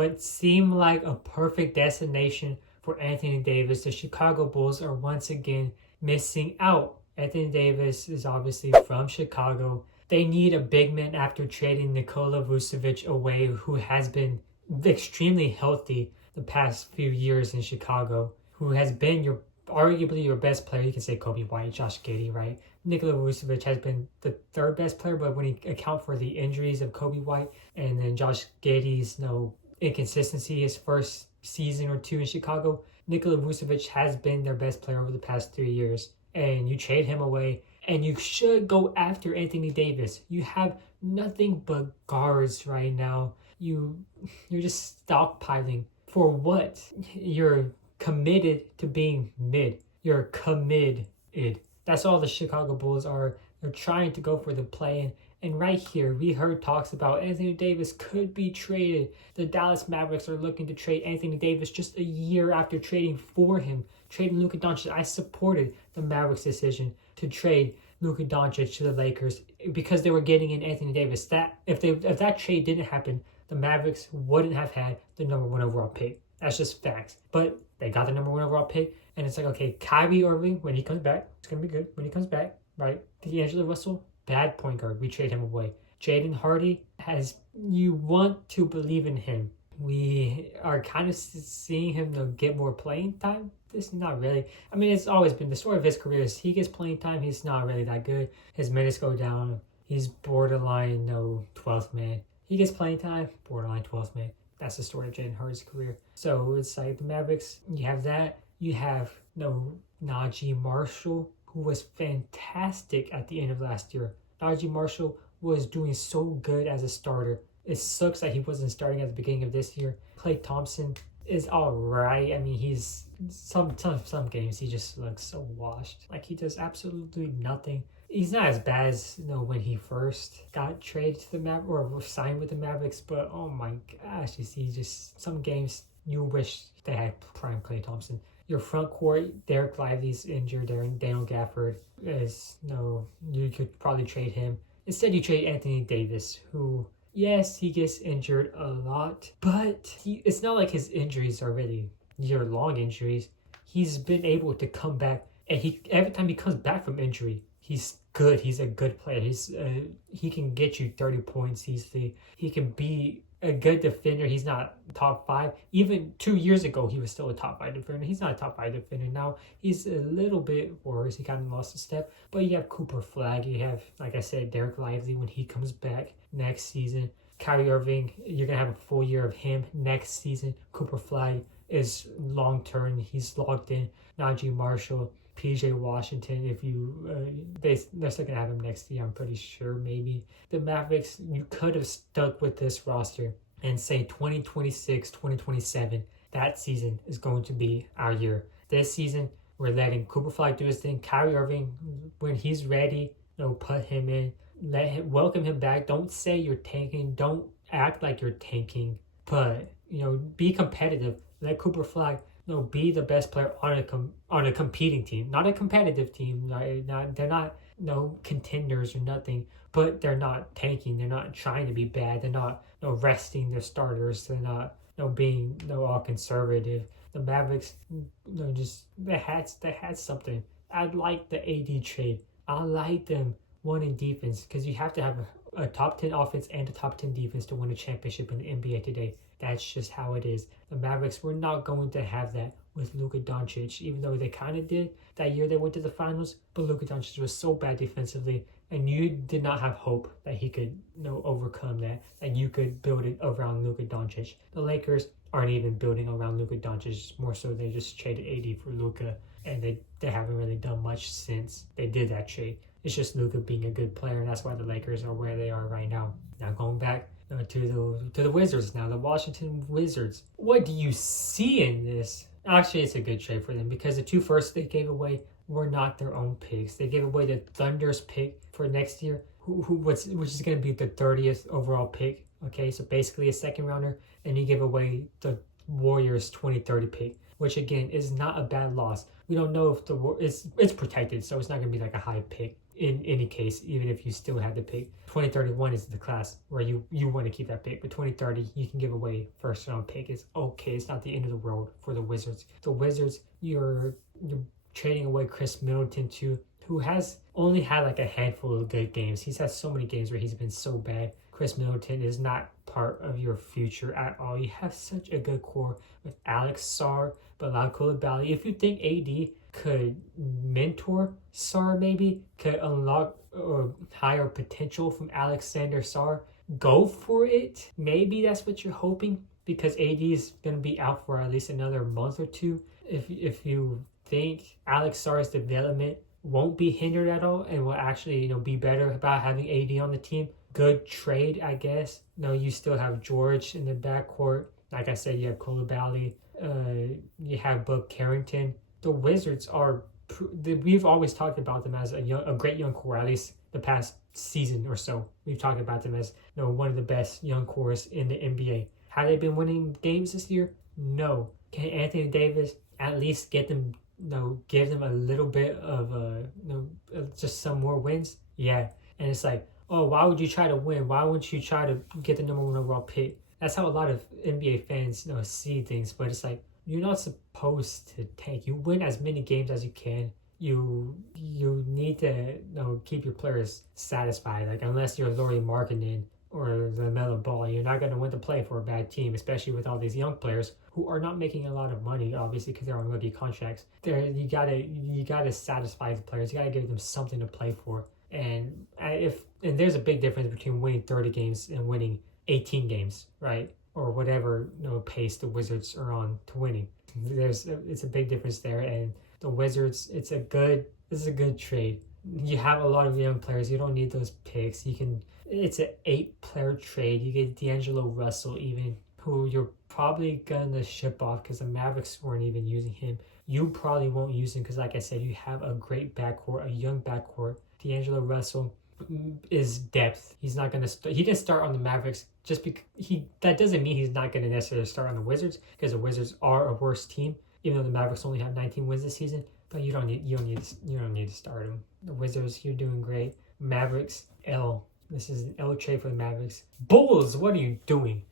what seemed like a perfect destination for Anthony Davis, the Chicago Bulls are once again missing out. Anthony Davis is obviously from Chicago. They need a big man after trading Nikola Vucevic away, who has been extremely healthy the past few years in Chicago, who has been arguably your best player. You can say Kobe White, Josh Giddey, right? Nikola Vucevic has been the third best player, but when you account for the injuries of Kobe White and then Josh Giddey's inconsistency his first season or two in Chicago, Nikola Vucevic has been their best player over the past 3 years. And you trade him away, and you should go after Anthony Davis. You have nothing but guards right now. You're just stockpiling. For what? You're committed to being mid. You're committed. That's all the Chicago Bulls are. They're trying to go for the play-in. And right here, we heard talks about Anthony Davis could be traded. The Dallas Mavericks are looking to trade Anthony Davis just a year after trading for him. Trading Luka Doncic. I supported the Mavericks' decision to trade Luka Doncic to the Lakers because they were getting in Anthony Davis. If that trade didn't happen, the Mavericks wouldn't have had the number 1 overall pick. That's just facts. But they got the number 1 overall pick, and it's like, okay, Kyrie Irving, when he comes back, it's going to be good. When he comes back, right? D'Angelo Russell, bad point guard. We trade him away. Jaden Hardy you want to believe in him. We are kind of seeing him get more playing time. This is not really. I mean, it's always been the story of his career is he gets playing time. He's not really that good. His minutes go down. He's borderline 12th man. He gets playing time, borderline 12th man. That's the story of Jaden Hardy's career. So it's like the Mavericks, you have that. You have Najee Marshall, who was fantastic at the end of last year. Najee Marshall was doing so good as a starter. It sucks that he wasn't starting at the beginning of this year. Klay Thompson is all right. I mean, he's some games he just looks so washed. Like he does absolutely nothing. He's not as bad as when he first got traded to the Mavericks or signed with the Mavericks, but oh my gosh, you see just some games you wish they had prime Klay Thompson. Your front court, Derek Lively's injured. Daniel Gafford is you could probably trade him. Instead, you trade Anthony Davis, who, yes, he gets injured a lot, but it's not like his injuries are really year-long injuries. He's been able to come back, and every time he comes back from injury, he's good. He's a good player. He can get you 30 points easily. He can be a good defender. He's not top 5. Even 2 years ago, he was still a top 5 defender. He's not a top 5 defender now. He's a little bit worse. He kind of lost a step. But you have Cooper Flag. You have, like I said, Derek Lively when he comes back next season. Kyrie Irving, you're going to have a full year of him next season. Cooper Flag is long-term. He's logged in. Najee Marshall, PJ Washington, if they're still going to have him next year, I'm pretty sure, maybe. The Mavericks, you could have stuck with this roster and say 2026, 2027, that season is going to be our year. This season, we're letting Cooper Flag do his thing. Kyrie Irving, when he's ready, put him in. Welcome him back. Don't say you're tanking. Don't act like you're tanking. But, be competitive. Let Cooper Flag be the best player on a competing team, not a competitive team. They're not contenders or nothing, but they're not tanking. They're not trying to be bad. They're not resting their starters. They're not being all conservative. The Mavericks, they had something. I like the AD trade. I like them wanting defense because you have to have a top 10 offense and a top 10 defense to win a championship in the NBA today. That's just how it is. The Mavericks were not going to have that with Luka Doncic, even though they kind of did that year they went to the finals. But Luka Doncic was so bad defensively, and you did not have hope that he could overcome that, and you could build it around Luka Doncic. The Lakers aren't even building around Luka Doncic. More so, they just traded AD for Luka, and they haven't really done much since they did that trade. It's just Luka being a good player, and that's why the Lakers are where they are right now. Now going back to the Wizards now, the Washington Wizards. What do you see in this? Actually, it's a good trade for them because the 2 firsts they gave away were not their own picks. They gave away the Thunder's pick for next year, which is going to be the 30th overall pick. Okay, so basically a second rounder, and you give away the Warriors 2030 pick, which again is not a bad loss. We don't know if it's protected, so it's not going to be like a high pick. in any case, even if you still had the pick. 2031 is the class where you want to keep that pick, but 2030 you can give away first round pick. It's okay. It's not the end of the world for the Wizards. The Wizards, you're trading away Chris Middleton too, who has only had like a handful of good games. He's had so many games where he's been so bad. Chris Middleton is not part of your future at all. You have such a good core with Alex Sarr, Bilal Coulibaly. If you think AD could mentor Sarr, maybe could unlock or higher potential from Alexander Sarr, go for it. Maybe that's what you're hoping, because AD is going to be out for at least another month or two. If you think Alex Sarr's development won't be hindered at all and will actually be better about having AD on the team, good trade, I guess. No, you still have George in the backcourt. Like I said, you have Coulibaly. You have Book Carrington. The Wizards are, we've always talked about them as a great young core, at least the past season or so. We've talked about them as one of the best young cores in the NBA. Have they been winning games this year? No. Can Anthony Davis at least get them, give them a little bit of just some more wins? Yeah. And it's like, oh, why would you try to win? Why wouldn't you try to get the number one overall pick? That's how a lot of NBA fans see things, but it's like, you're not supposed to tank. You win as many games as you can. You need to keep your players satisfied. Like, unless you're Lauri Markkanen or LaMelo Ball, you're not going to win to play for a bad team, especially with all these young players who are not making a lot of money, obviously, because they're on rookie contracts. You gotta satisfy the players. You gotta give them something to play for. And there's a big difference between winning 30 games and winning 18 games, right? Or whatever pace the Wizards are on to winning. It's a big difference there. And the Wizards, this is a good trade. You have a lot of young players. You don't need those picks. It's an 8-player trade. You get D'Angelo Russell even, who you're probably gonna ship off because the Mavericks weren't even using him. You probably won't use him because, like I said, you have a great backcourt, a young backcourt. D'Angelo Russell is depth. He's not gonna start. He didn't start on the Mavericks just because that doesn't mean he's not gonna necessarily start on the Wizards, because the Wizards are a worse team, even though the Mavericks only have 19 wins this season. But you don't need to start him. The Wizards, you're doing great. Mavericks, L. This is an L trade for the Mavericks. Bulls, what are you doing?